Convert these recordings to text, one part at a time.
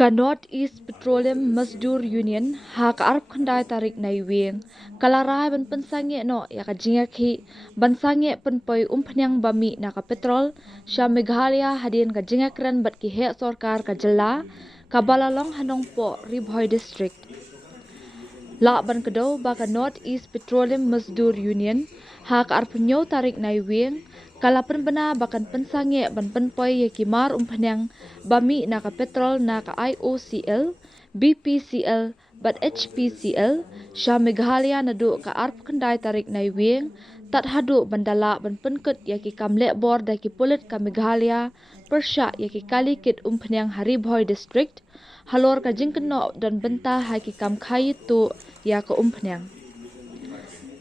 Ka North East Petroleum Mazdoor Union ha ka arap khandai tarik nai weng kalarai ban pensange no ya ka jingakhi bansange penpoi umphniang bami na ka Petrol sha Meghalaya hadin ka jingiakren bat ki he sorkar ka jilla ka balalong hanong po Ribhoi district la ban kado ba ka North East Petroleum Mazdoor Union ha ka arap nyo tarik nai weng kala penbena bakan pensange ban penpoi ye kimar umphniang bami na ka Petrol na ka IOCL BPCL bat HPCL sha Meghalaya nadu ka arp khandai tarik nai weng tat hadu bandala ban penkut ye ki kamle bor da ki pulit ka Meghalaya persha ye ki kalikit umphniang Haribhoi district halor ka jingkno dan benta ha ki kam khai tu ya ka umphniang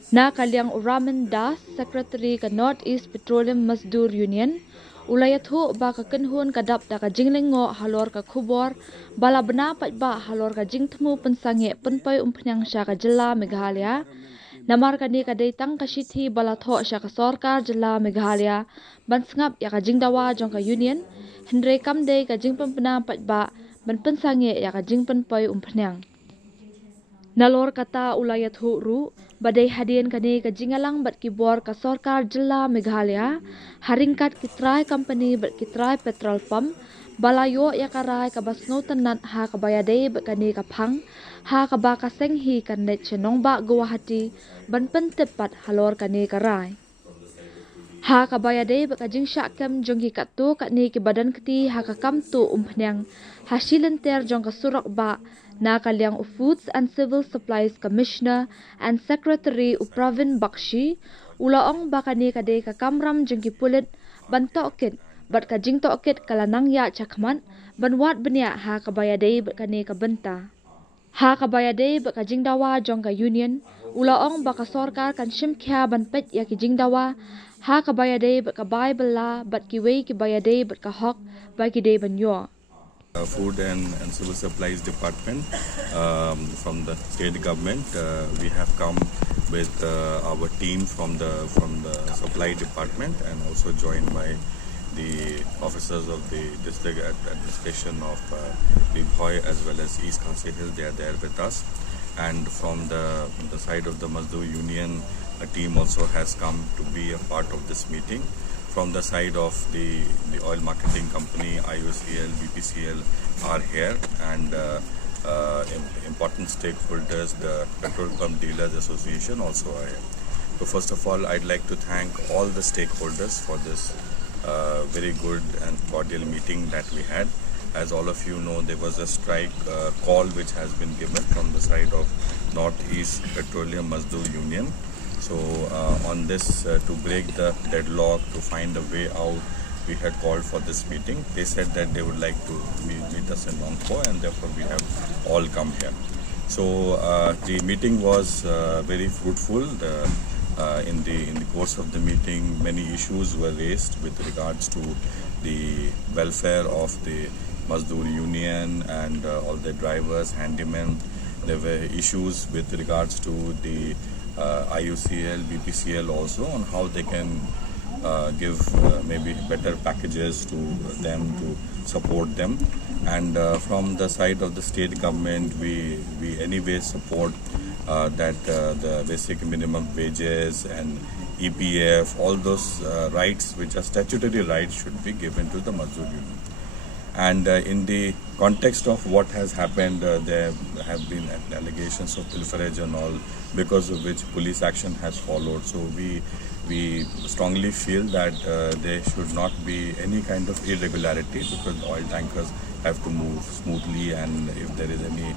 na kalyang Uramen Das, Secretary ka North East Petroleum Mazdoor Union, ulayathu ba ka kenhun kadap da ka jinglengo halor ka khubor, bala bena pat ba halor ka jingthmu pensange penpai umphnyang sya ka jilla Meghalaya, namar ka ni ka daitang ka shithi bala tho sya ka sorkar jilla Meghalaya, bansngap ya ka jingdawa jong ka union, hendre kamde ka jingpempena pat ba, ban pensange ya ka jingpenpai umphnyang. Nalor kata ulayat ru badai hadin kani ka jingalang bat kibor ka sorkar jilla Meghalaya haringkat kitrai company bat kitrai petrol pump balayo ya karai ka basno tanat ha ka bayadei bat kani ka phang ha ka ba ka senghi kan net chenong ba Guwahati ban pentepat halor kani ka rai ha ka bayadei bat ka jingsha kem jongki katu kani ki badan kti ha ka kamtu umphnyang hasilenter jong ka surak ba na kalyang Foods and Civil Supplies Commissioner and Secretary Upravin Bakshi ulaong bakani kade ka kamram jengki pulit ban tokit bat ka jing tokit kalanang ya chakman ban wat benya ha ka bayadei bat kani ka benta ha ka bayadei bat ka jingdawa jong ka union ulaong baka sorkar kan shimkhya ban pet ya ki jingdawa ha ka bayadei bat ka bible la bat ki wei ki bayadei bat ka hok ba ki dei ban yo Food and Civil Supplies Department from the state government. We have come with our team from the supply department and also joined by the officers of the district administration of Ribhoi as well as East Khasi Hill. They are there with us, and from the side of the Mazdoor Union, a team also has come to be a part of this meeting. From the side of the oil marketing company, IOCL, BPCL are here, and important stakeholders, the Petrol Pump Dealers Association also are here. So first of all, I'd like to thank all the stakeholders for this very good and cordial meeting that we had. As all of you know, there was a strike call which has been given from the side of North East Petroleum Mazdoor Union. So on this, to break the deadlock, to find a way out, we had called for this meeting. They said that they would like to meet us in Nongkit, and therefore we have all come here. So the meeting was very fruitful. In the course of the meeting, many issues were raised with regards to the welfare of the Mazdoor Union and all the drivers, handymen. There were issues with regards to the IOCL, BPCL also on how they can give maybe better packages to them to support them. And from the side of the state government, we anyway support that the basic minimum wages and EPF, all those rights which are statutory rights should be given to the Mazdoor Union. And in the context of what has happened, there have been allegations of pilferage and all, because of which police action has followed. So we strongly feel that there should not be any kind of irregularity, because oil tankers have to move smoothly, and if there is any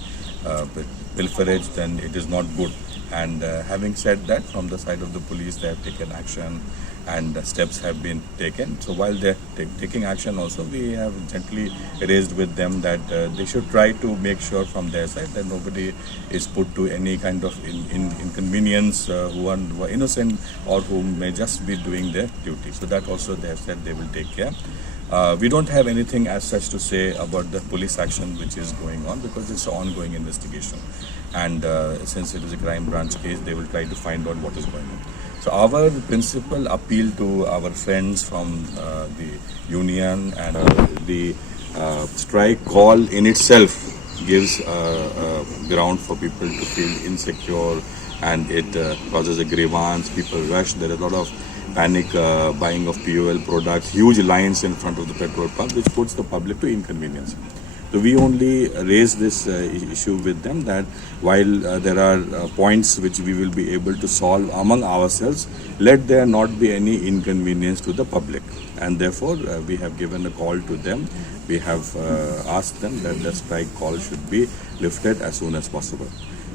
pilferage, then it is not good. And having said that, from the side of the police, they have taken action and steps have been taken. So while they're taking action also, we have gently raised with them that they should try to make sure from their side that nobody is put to any kind of inconvenience who are innocent or who may just be doing their duty. So that also they have said they will take care. We don't have anything as such to say about the police action which is going on, because it's an ongoing investigation, and since it is a crime branch case, they will try to find out what is going on. So our principal appeal to our friends from the union and the strike call in itself gives ground for people to feel insecure, and it causes a grievance. People rush. There is a lot of panic buying of POL products, huge lines in front of the petrol pump, which puts the public to inconvenience. So we only raise this issue with them, that while there are points which we will be able to solve among ourselves, let there not be any inconvenience to the public. And therefore, we have given a call to them. We have asked them that the strike call should be lifted as soon as possible.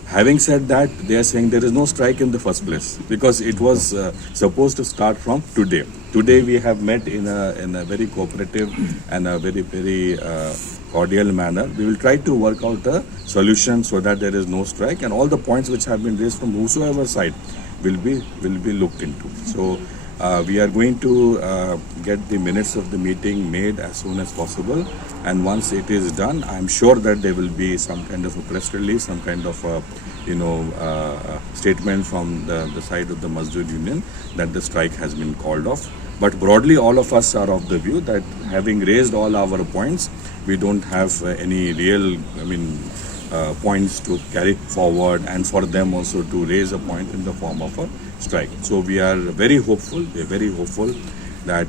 Having said that, they are saying there is no strike in the first place, because it was supposed to start from today. Today we have met in a very cooperative and a very cordial manner. We will try to work out a solution so that there is no strike, and all the points which have been raised from whosoever side will be looked into. So we are going to get the minutes of the meeting made as soon as possible, and once it is done, I am sure that there will be some kind of a press release, some kind of statement from the side of the Mazdoor Union that the strike has been called off. But broadly, all of us are of the view that having raised all our points, we don't have any real, points to carry forward, and for them also to raise a point in the form of a strike. So we are very hopeful. We are very hopeful that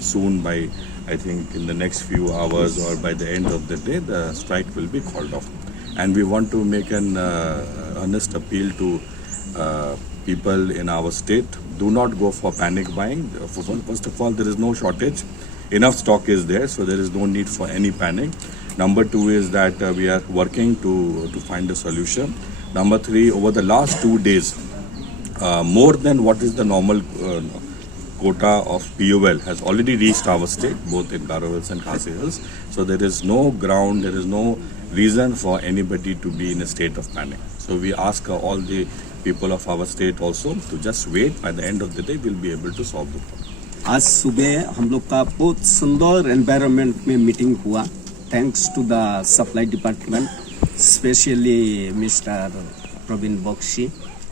soon, by I think in the next few hours or by the end of the day, the strike will be called off. And we want to make an earnest appeal to people in our state. Do not go for panic buying. First of all, there is no shortage. Enough stock is there, so there is no need for any panic. Number two is that we are working to find a solution. Number three, over the last 2 days, more than what is the normal quota of POL has already reached our state, both in Garo Hills and Khasi Hills. So there is no ground, there is no reason for anybody to be in a state of panic. So we ask all the people of our state also to just wait. By the end of the day, we'll be able to solve the problem. आज सुबह हम लोग का बहुत सुंदर environment में meeting हुआ, thanks to the supply department, specially mister Praveen Bakshi,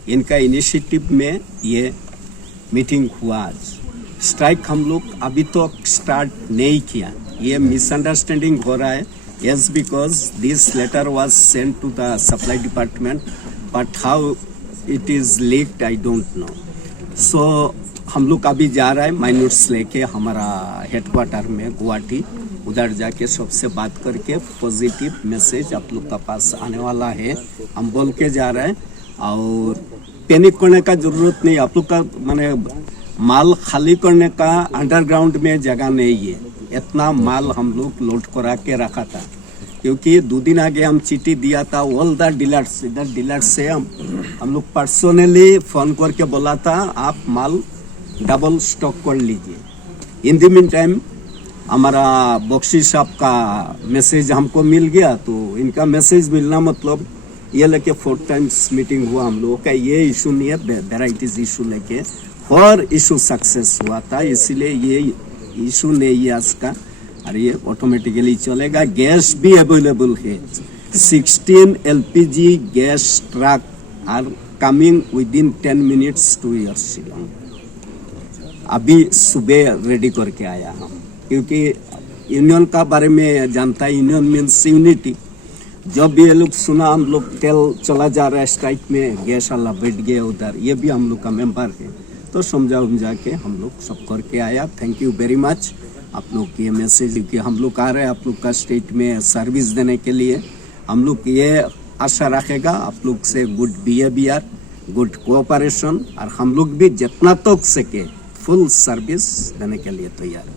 इनका इनिशिएटिव में ये मीटिंग हुआ। आज स्ट्राइक हम लोग अभी तक स्टार्ट नहीं किया, ये मिसअंडरस्टैंडिंग हो रहा है। Yes, because this letter was sent to the supply department, but how it is leaked I don't know. So हम लोग अभी जा रहा है माइनूट्स लेके हमारा हेडक्वार्टर में गुवाहाटी, उधर जाके सबसे बात करके पॉजिटिव मैसेज आप लोग का पास आने वाला है, हम बोल के जा रहे हैं। और पैनिक करने का जरूरत नहीं, आप लोग का माने माल खाली करने का अंडरग्राउंड में जगह नहीं है। इतना माल हम लोग लोड करा के रखा था, क्योंकि 2 दिन आगे हम चिट्ठी दिया था ऑल द डीलर्स, इधर डीलर्स से हम लोग पर्सनली फोन करके बोला था आप माल डबल स्टॉक कर लीजिए। इन द मीन टाइम हमारा बख्शी साहब का मैसेज हमको मिल गया, तो इनका मैसेज मिलना मतलब ये लेके 4 टाइम्स मीटिंग हुआ हम लोगों का। ये इशू नहीं है, वेराइटीज इशू लेके 4 इशू सक्सेस हुआ था, इसीलिए ये इशू नहीं है आज का, और ये ऑटोमेटिकली चलेगा। गैस भी अवेलेबल है, 16 LPG gas truck are coming within 10 minutes to your Shillong. अभी सुबह रेडी करके आया हम, क्योंकि यूनियन का बारे में जानता है, यूनियन मीन्स यूनिटी। जब ये लोग सुना हम लोग तेल चला जा रहा है स्ट्राइक में, गैस वाला बैठ गया उधर, ये भी हम लोग का मेंबर है, तो समझा के हम लोग सब करके आया। थैंक यू वेरी मच आप लोग ये मैसेज कि हम लोग आ रहे हैं आप लोग का स्टेट में सर्विस देने के लिए। हम लोग ये आशा रखेगा आप लोग से गुड बिहेवियर, गुड कोऑपरेशन, और हम लोग भी जितना तक सके फुल सर्विस देने के लिए तैयार है।